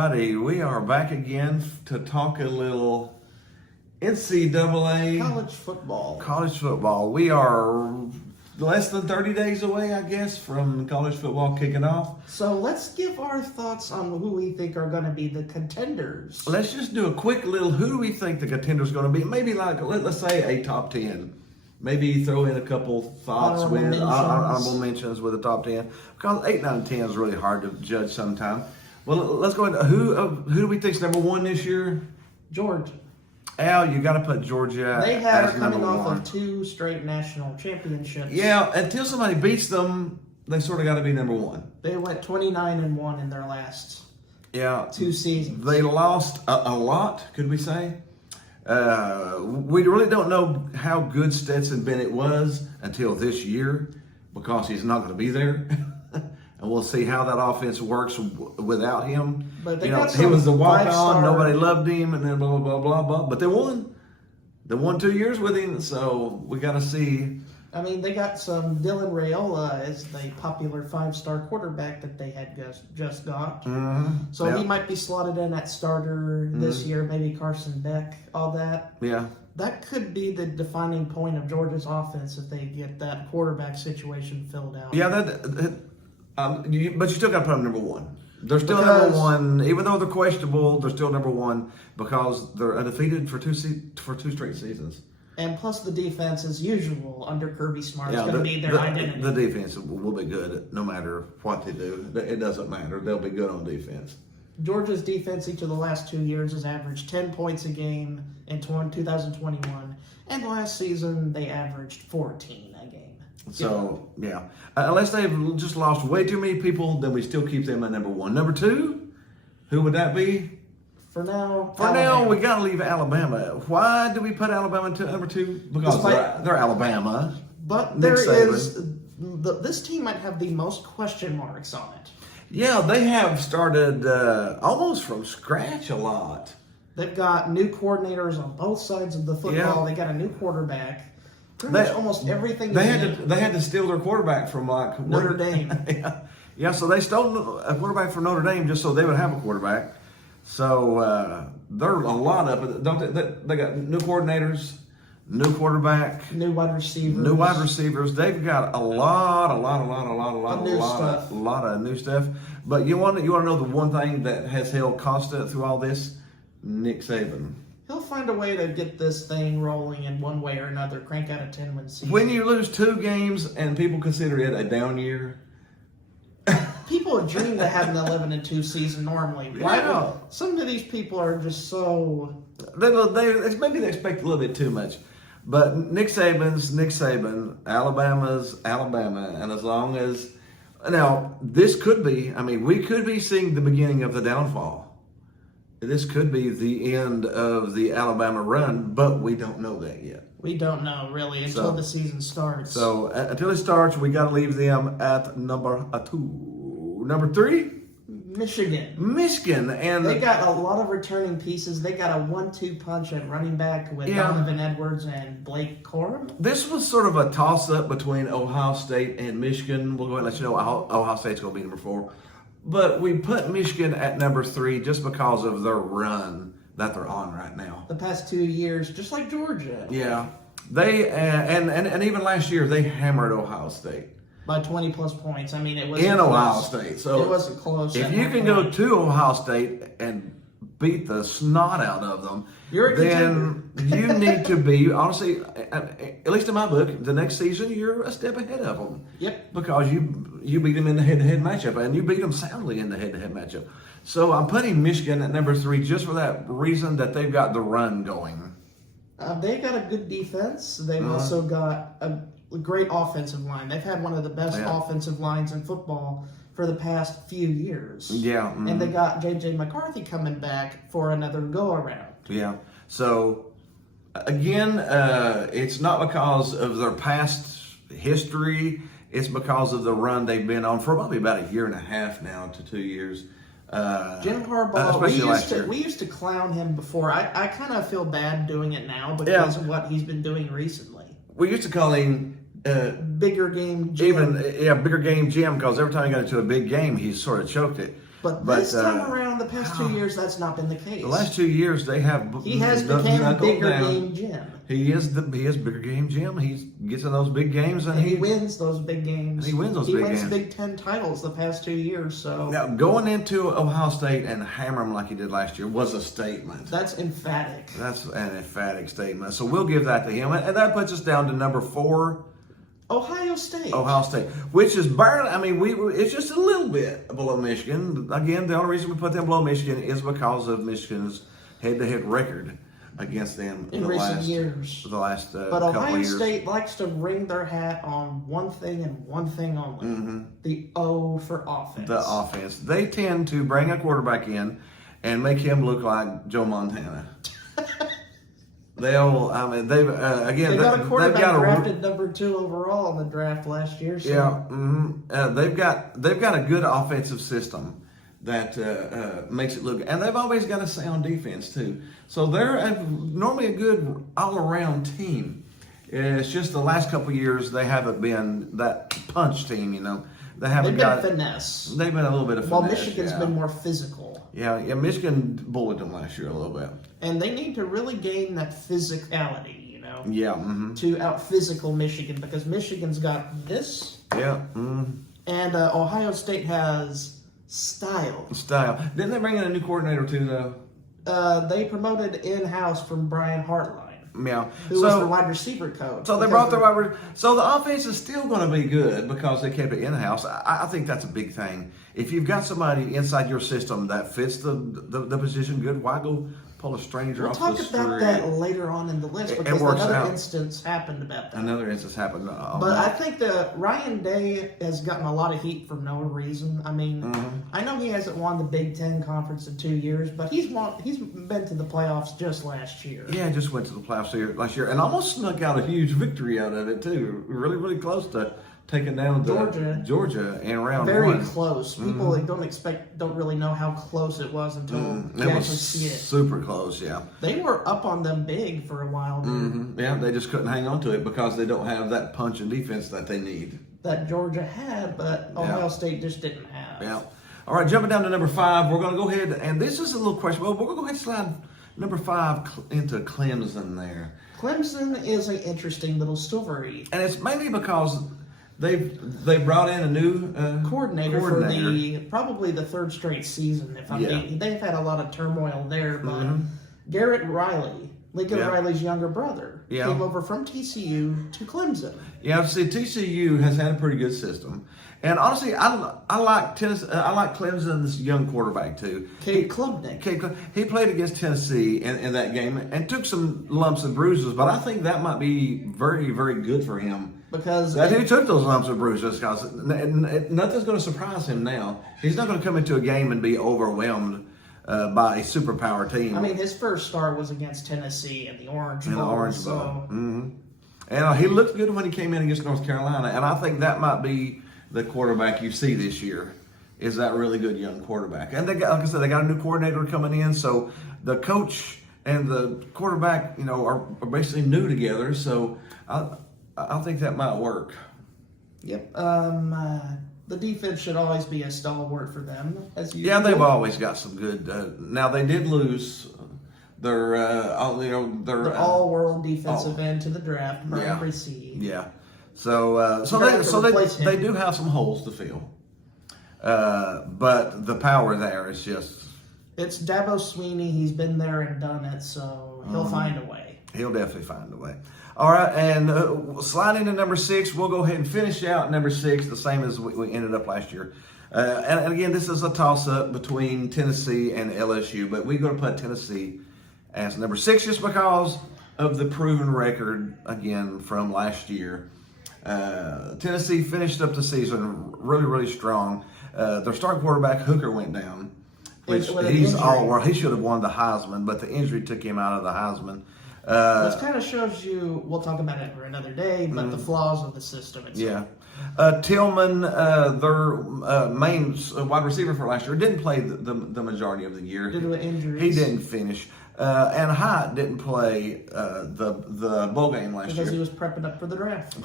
everybody. We are back again to talk a little NCAA College football. We are less than 30 days away, I guess, from college football kicking off. So let's give our thoughts on who we think are going to be the contenders. Let's just do a quick little, who do we think the contenders going to be? Maybe like, let's say a top 10. Maybe throw in a couple thoughts honorable mentions with the top 10. Because 8, 9, and 10 is really hard to judge sometimes. Well, let's go into who do we think's number one this year? Georgia. Al, you got to put Georgia They as have number coming off one. of 2 straight national championships. Yeah, until somebody beats them, they sort of got to be number one. They went 29-1 in their last 2 seasons. They lost a lot, could we say? We really don't know how good Stetson Bennett was until this year because he's not going to be there. And we'll see how that offense works without him. But he was the walk-on, nobody loved him, and then blah, blah, blah, blah, blah. But they won. They won 2 years with him, so we got to see. I mean, they got some Dylan Raiola as the popular 5-star quarterback that they had just got. Mm-hmm. So he might be slotted in at starter this year, maybe Carson Beck, all that. Yeah. That could be the defining point of Georgia's offense if they get that quarterback situation filled out. Yeah, but you still got to put them number one. They're still number one, even though they're questionable. They're still number one because they're undefeated for two straight seasons. And plus, the defense, as usual, under Kirby Smart, is going to be their identity. The defense will be good no matter what they do. It doesn't matter. They'll be good on defense. Georgia's defense each of the last 2 years has averaged 10 points a game in 2021. And last season, they averaged 14 a game. So, yeah. Unless they've just lost way too many people, then we still keep them at number one. Number two, who would that be? For now, we got to leave Alabama. Why do we put Alabama to number two? Because they're Alabama. But this team might have the most question marks on it. Yeah, they have started almost from scratch a lot. They've got new coordinators on both sides of the football. They got a new quarterback. Pretty much almost everything. They had to steal their quarterback from Notre Dame. Yeah. So they stole a quarterback from Notre Dame just so they would have a quarterback. So they're a lot of it. Don't they got new coordinators, new quarterback, new wide receivers. They've got a lot of new stuff. But you want to know the one thing that has held constant through all this? Nick Saban. He'll find a way to get this thing rolling in one way or another, crank out a 10-win season. When you lose 2 games and people consider it a down year. People dream to have an 11-2 season normally. Yeah. Some of these people are just so... Maybe they expect a little bit too much. But Nick Saban's Nick Saban, Alabama's Alabama, and as long as... Now, this could be... we could be seeing the beginning of the downfall. This could be the end of the Alabama run, but we don't know that yet. We don't know, really, until the season starts. So, until it starts, we got to leave them at number 2. Number 3? Michigan. And they got a lot of returning pieces. They got a 1-2 punch at running back with Donovan Edwards and Blake Corum. This was sort of a toss-up between Ohio State and Michigan. We'll go ahead and let you know Ohio State's going to be number 4. But we put Michigan at number 3 just because of their run that they're on right now. The past 2 years, just like Georgia. Yeah. They and even last year, they hammered Ohio State. By 20-plus points. It was in Ohio State. So it wasn't close. If you can go to Ohio State and beat the snot out of them, then you need to be, honestly, at least in my book, the next season, you're a step ahead of them. Yep. Because you beat them in the head-to-head matchup, and you beat them soundly in the head-to-head matchup. So I'm putting Michigan at number 3 just for that reason that they've got the run going. They got a good defense. They've also got a great offensive line. They've had one of the best offensive lines in football for the past few years. Yeah. And they got J.J. McCarthy coming back for another go-around. Yeah. So, again, it's not because of their past history. It's because of the run they've been on for probably about a year and a half now to 2 years. Jim Harbaugh, we used to clown him before. I kind of feel bad doing it now because of what he's been doing recently. We used to call him bigger game Jim. Bigger game Jim, because every time he got into a big game, he sort of choked it. But this time around, the past 2 years, that's not been the case. The last 2 years, they have. He has become a bigger game Jim. He is bigger game Jim. He gets in those big games and he wins those big games. He wins He wins Big Ten titles the past 2 years. So now going into Ohio State and hammer them like he did last year was a statement. That's emphatic. That's an emphatic statement. So we'll give that to him, and that puts us down to number 4. Ohio State, which is barely. I mean, it's just a little bit below Michigan. Again, the only reason we put them below Michigan is because of Michigan's head-to-head record against them in recent years. The last but Ohio State likes to ring their hat on one thing and one thing only: the O for offense. The offense. They tend to bring a quarterback in and make him look like Joe Montana. They got a quarterback drafted number 2 overall in the draft last year. So. Yeah, they've got a good offensive system that makes it look, and they've always got a sound defense too. So they're normally a good all-around team. It's just the last couple of years they haven't been that punch team. They haven't got finesse. They've been a little bit of finesse. While Michigan's been more physical. Yeah, Michigan bullied them last year a little bit. And they need to really gain that physicality, Yeah. To out-physical Michigan, because Michigan's got this. Yeah. And Ohio State has style. Didn't they bring in a new coordinator too, though? They promoted in-house from Brian Hartline. Yeah. Who was the wide receiver coach. So they brought the wide receiver. So the offense is still going to be good because they kept it in-house. I think that's a big thing. If you've got somebody inside your system that fits the position good, why go pull a stranger off the street? We'll talk about that later on in the list because another instance happened about that. Another instance happened. But I think that Ryan Day has gotten a lot of heat for no reason. I mean, I know he hasn't won the Big Ten Conference in 2 years, but he's been to the playoffs just last year. Yeah, just went to the playoffs last year and almost snuck out a huge victory out of it too. Really, really close to taking down Georgia in round 1. Very close. People don't really know how close it was until you actually see it. Super close, yeah. They were up on them big for a while. Yeah, they just couldn't hang on to it because they don't have that punch and defense that they need. That Georgia had, but Ohio State just didn't have. Yeah. All right, jumping down to number 5, we're going to go ahead, and this is a little question. Well, we're going to go ahead and slide number 5 into Clemson there. Clemson is an interesting little story. And it's mainly because they brought in a new coordinator for probably the 3rd straight season. They've had a lot of turmoil there, but Garrett Riley, Lincoln Riley's younger brother, came over from TCU to Clemson. Yeah, see, TCU has had a pretty good system, and honestly, I like Tennessee. I like Clemson's young quarterback too. Cade Klubnik. He played against Tennessee in that game and took some lumps and bruises, but I think that might be very, very good for him. Because he took those lumps and bruises, because nothing's going to surprise him now. He's not going to come into a game and be overwhelmed by a superpower team. I mean, his first start was against Tennessee in the Orange Bowl. And he looked good when he came in against North Carolina. And I think that might be the quarterback you see this year, is that really good young quarterback. And like I said, they got a new coordinator coming in, so the coach and the quarterback, are basically new together. So I think that might work. Yep. The defense should always be a stalwart for them, as usual. Yeah, they've always got some good. Now they did lose their all-world defensive end to the draft, Brian Preseason. Yeah. So they do have some holes to fill. But the power there is just. It's Dabo Swinney. He's been there and done it, so he'll find a way. He'll definitely find a way. All right, and sliding to number 6, we'll go ahead and finish out number 6, the same as we ended up last year. And again, this is a toss-up between Tennessee and LSU, but we're going to put Tennessee as number 6 just because of the proven record, again, from last year. Tennessee finished up the season really, really strong. Their starting quarterback, Hooker, went down, which he's all he should have won the Heisman, but the injury took him out of the Heisman. This kind of shows you, we'll talk about it for another day, but the flaws of the system itself. Yeah. Tillman, their main wide receiver for last year, didn't play the majority of the year. Due to injuries. He didn't finish. And Hyatt didn't play the bowl game last year. Because he was prepping up for the draft.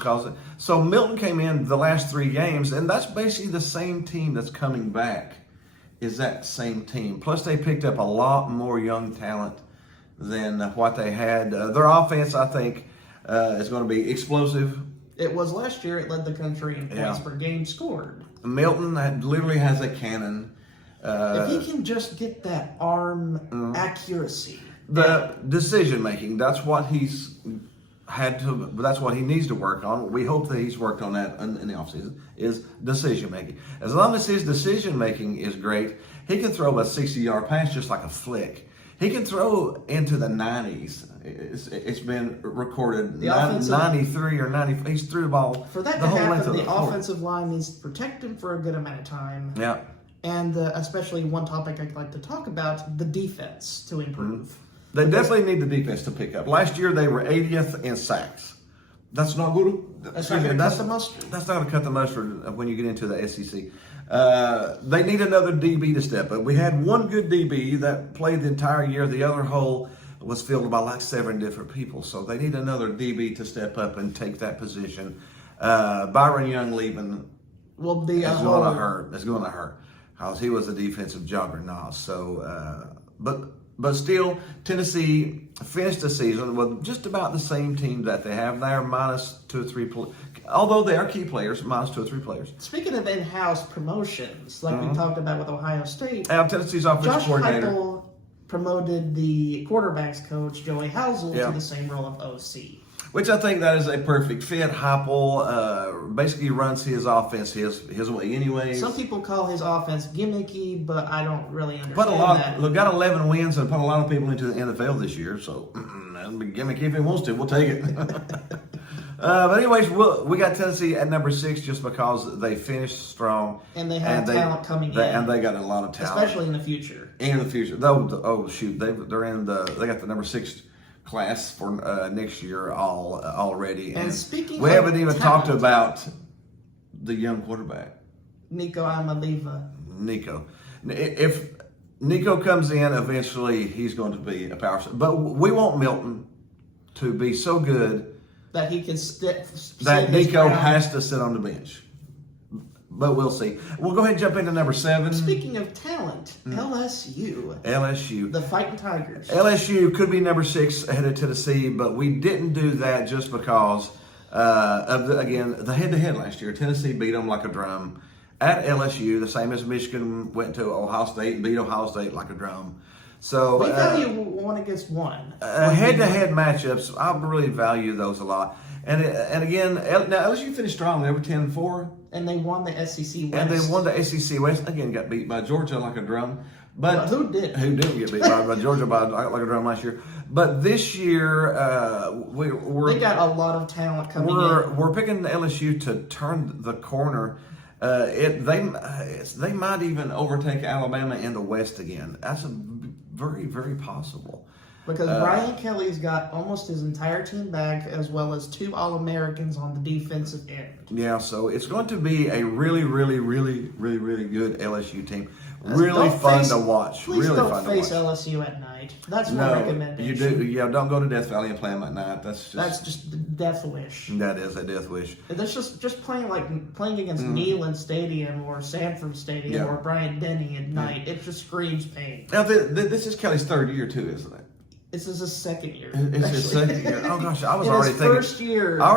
So Milton came in the last 3 games, and that's basically the same team that's coming back is that same team. Plus, they picked up a lot more young talent than what they had. Their offense, I think, is going to be explosive. It was last year. It led the country in points per game scored. Milton literally has a cannon. If he can just get that arm accuracy. The decision making, that's what he's had to, that's what he needs to work on. We hope that he's worked on that in the offseason, is decision making. As long as his decision making is great, he can throw a 60-yard pass just like a flick. He can throw into the 90s. It's been recorded 93 or 90. He's threw the ball for that the to whole length happen. of The offensive line needs to protect him for a good amount of time. Yeah. And especially one topic I'd like to talk about, the defense to improve. They definitely need the defense to pick up. Last year they were 80th in sacks. That's not good. That's not going to cut the mustard. That's not going to cut the mustard when you get into the SEC. They need another DB to step up. We had one good DB that played the entire year. The other hole was filled by like 7 different people. So they need another DB to step up and take that position. Byron Young leaving will be is going to hurt. It's going to hurt because he was a defensive juggernaut. So, but still, Tennessee finished the season with just about the same team that they have there, minus 2 or 3 players. Although they are key players, minus 2 or 3 players. Speaking of in-house promotions, like we talked about with Ohio State, Tennessee's offensive coordinator. Josh Heupel promoted the quarterbacks coach, Joey Halzle, to the same role of OC. Which I think that is a perfect fit. Heupel basically runs his offense his way anyway. Some people call his offense gimmicky, but I don't really understand that. Got 11 wins and put a lot of people into the NFL this year, so that'll be gimmicky if he wants to. We'll take it. But anyways, we got Tennessee at number 6 just because they finished strong. And they have talent coming in. And they got a lot of talent. Especially in the future. In the future. They're in they got the number 6 class for next year already. And speaking we haven't even talked about the young quarterback. Nico Amaliva. Nico. If Nico comes in, eventually he's going to be a power star. But we want Milton to be so good that he can that Nico has to sit on the bench. But we'll see. We'll go ahead and jump into number 7. Speaking of talent, LSU. The Fighting Tigers. LSU could be number 6 ahead of Tennessee, but we didn't do that just because of the head-to-head last year. Tennessee beat them like a drum at LSU, the same as Michigan went to Ohio State and beat Ohio State like a drum. So we value 1 against 1. Head-to-head matchups, I really value those a lot. And again, now LSU finished strong. They were 10-4. And they won the SEC West. And they won the SEC West. Again, got beat by Georgia like a drum. But who didn't? Who didn't get beat by Georgia like a drum last year? But this year, they got a lot of talent coming in. We're picking LSU to turn the corner. They might even overtake Alabama in the West again. That's very, very possible. Because Brian Kelly's got almost his entire team back, as well as 2 All-Americans on the defensive end. Yeah, so it's going to be a really, really, really, really, really good LSU team. Really fun to watch. Please really don't fun face to watch. LSU at night. That's my recommendation. You do. Yeah, don't go to Death Valley and play them at night. That's just a death wish. That is a death wish. That's just playing against Neyland Stadium or Sanford Stadium or Bryant-Denny at night. It just screams pain. Now, this is Kelly's 3rd year too, isn't it? This is his 2nd year. It's his 2nd year. Oh gosh, I was already thinking. First year. I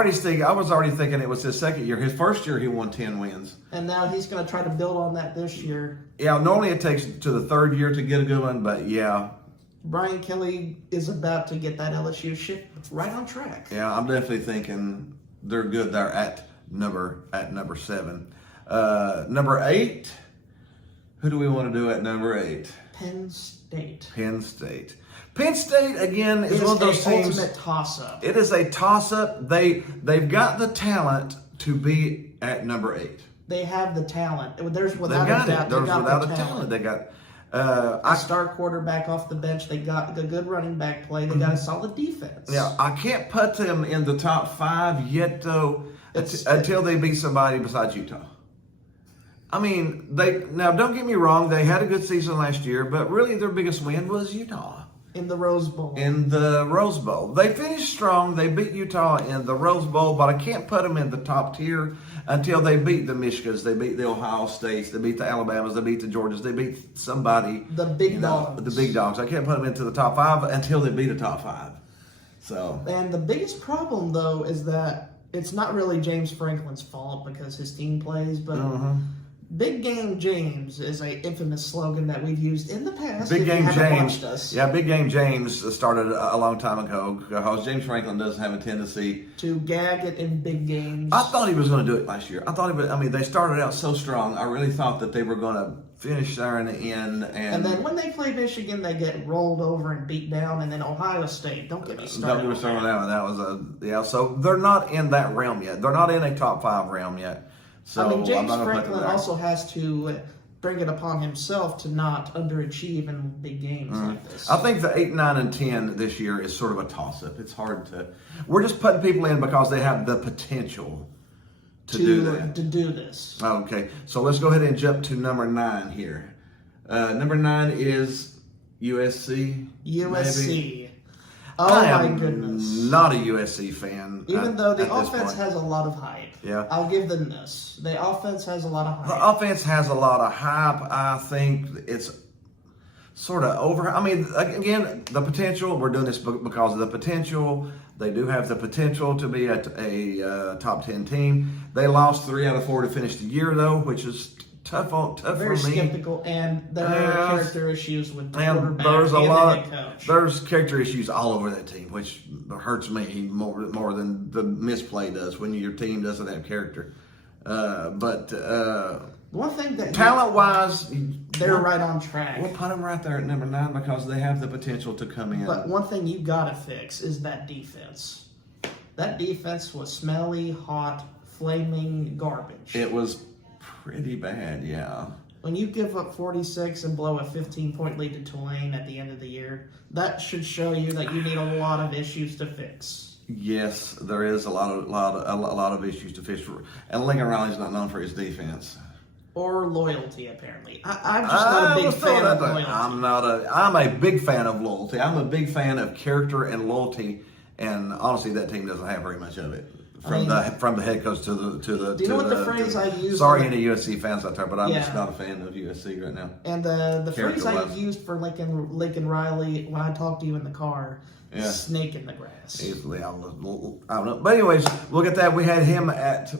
was already thinking it was his 2nd year. His first year he won 10 wins. And now he's going to try to build on that this year. Yeah, normally it takes to the 3rd year to get a good one, but yeah. Brian Kelly is about to get that LSU ship right on track. Yeah, I'm definitely thinking they're good there at number 7. Number 8. Who do we want to do at number 8? Penn State. Penn State, again, is one of those teams. Ultimate toss-up. It is a toss-up. They've got the talent to be at number 8. They have the talent. There's without a doubt. There's without a talent. They got a star quarterback off the bench. They got a good running back play. They got a solid defense. Yeah, I can't put them in the top 5 yet, though, until they beat somebody besides Utah. I mean, now don't get me wrong. They had a good season last year, but really their biggest win was Utah. In the Rose Bowl. In the Rose Bowl. They finished strong. They beat Utah in the Rose Bowl, but I can't put them in the top tier until they beat the Michigans, they beat the Ohio States, they beat the Alabamas, they beat the Georgias, they beat somebody. The big dogs. The big dogs. I can't put them into the top 5 until they beat a top 5. So. And the biggest problem, though, is that it's not really James Franklin's fault because his team plays, but Big Game James is a infamous slogan that we've used in the past. Big Game James. Us. Yeah, Big Game James started a long time ago because James Franklin does have a tendency to gag it in big games. I thought he was going to do it last year. I thought they started out so strong. I really thought that they were going to finish there in the end. And then when they play Michigan, they get rolled over and beat down. And then Ohio State. Don't get me started. Don't get me started on that. That was so they're not in that realm yet. They're not in a top 5 realm yet. So I mean, James Franklin also has to bring it upon himself to not underachieve in big games like this. I think the 8, 9, and 10 this year is sort of a toss-up. It's hard to. We're just putting people in because they have the potential to do that. To do this. Okay, so let's go ahead and jump to number 9 here. Number 9 is USC. USC. Maybe. Oh my goodness! Not a USC fan. Even though the offense has a lot of hype. Yeah. I'll give them this. The offense has a lot of hype. The offense has a lot of hype. I think it's sort of over. I mean, again, the potential. We're doing this because of the potential. They do have the potential to be a top 10 team. They lost 3 out of 4 to finish the year, though, which is tough Very for me. Skeptical, and there are character issues with the quarterback there's and the head coach. There's character issues all over that team, which hurts me more than the misplay does when your team doesn't have character. One thing that talent-wise, they're right on track. We'll put them right there at number 9 because they have the potential to come in. But one thing you gotta fix is that defense. That defense was smelly, hot, flaming garbage. It was pretty bad, yeah. When you give up 46 and blow a 15-point lead to Tulane at the end of the year, that should show you that you need a lot of issues to fix. Yes, there is a lot of issues to fix. And Lincoln Riley's not known for his defense or loyalty. Apparently, I'm just not a big fan of loyalty. I'm a big fan of loyalty. I'm a big fan of character and loyalty. And honestly, that team doesn't have very much of it. From the head coach to the. Do you know what the phrase I use? Sorry, any USC fans out there, but I'm just not a fan of USC right now. And the phrase I used for Lincoln Riley when I talked to you in the car, snake in the grass. Easily, I don't know. But anyways, look at that. We had them at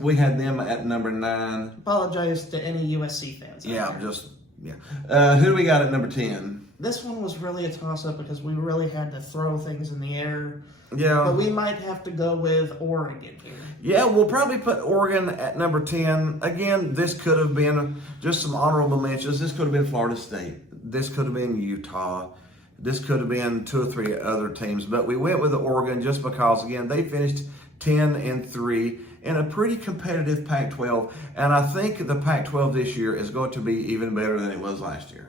number 9. Apologize to any USC fans. Who do we got at number 10? This one was really a toss-up because we really had to throw things in the air. Yeah. But we might have to go with Oregon here. Yeah, we'll probably put Oregon at number 10. Again, this could have been just some honorable mentions. This could have been Florida State. This could have been Utah. This could have been 2 or 3 other teams. But we went with Oregon just because, again, they finished 10-3 in a pretty competitive Pac-12. And I think the Pac-12 this year is going to be even better than it was last year.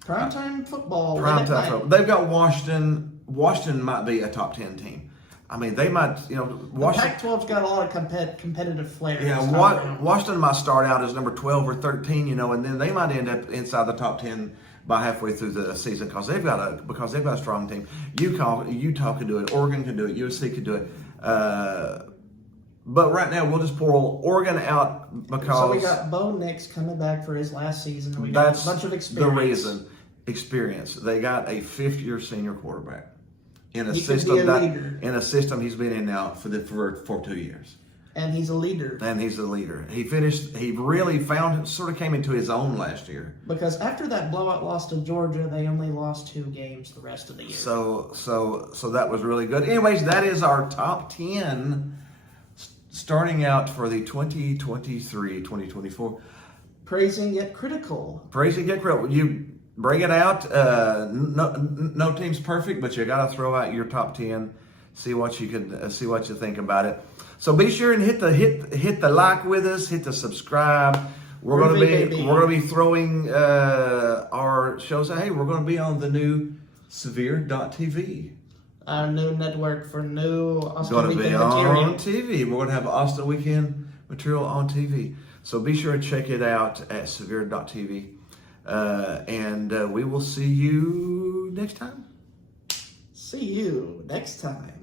Primetime football. Primetime football. They've got Washington. Washington might be a top 10 team. I mean, they might, Washington. The Pac-12's got a lot of competitive flair. Yeah, Washington might start out as number 12 or 13, and then they might end up inside the top 10 by halfway through the season because they've got a strong team. Utah can do it. Oregon can do it. USC can do it. But right now, we'll just pull Oregon out because. So we got Bo Nix coming back for his last season. And we got a bunch of experience. The reason. Experience. They got a 5th-year senior quarterback in a system he's been in now for 2 years. And he's a leader. He really sort of came into his own last year. Because after that blowout loss to Georgia, they only lost 2 games the rest of the year. So that was really good. Anyways, that is our top 10 starting out for the 2023-2024. Praising yet critical. You bring it out. No team's perfect, but you got to throw out your top 10. See what you think about it. So be sure and hit the like with us. Hit the subscribe. We're gonna be throwing our shows. Hey, we're gonna be on the new Severe.tv. Our new network for new Austin Weekend material. On TV. We're gonna have Austin Weekend material on TV. So be sure to check it out at Severe.tv. And we will see you next time. See you next time.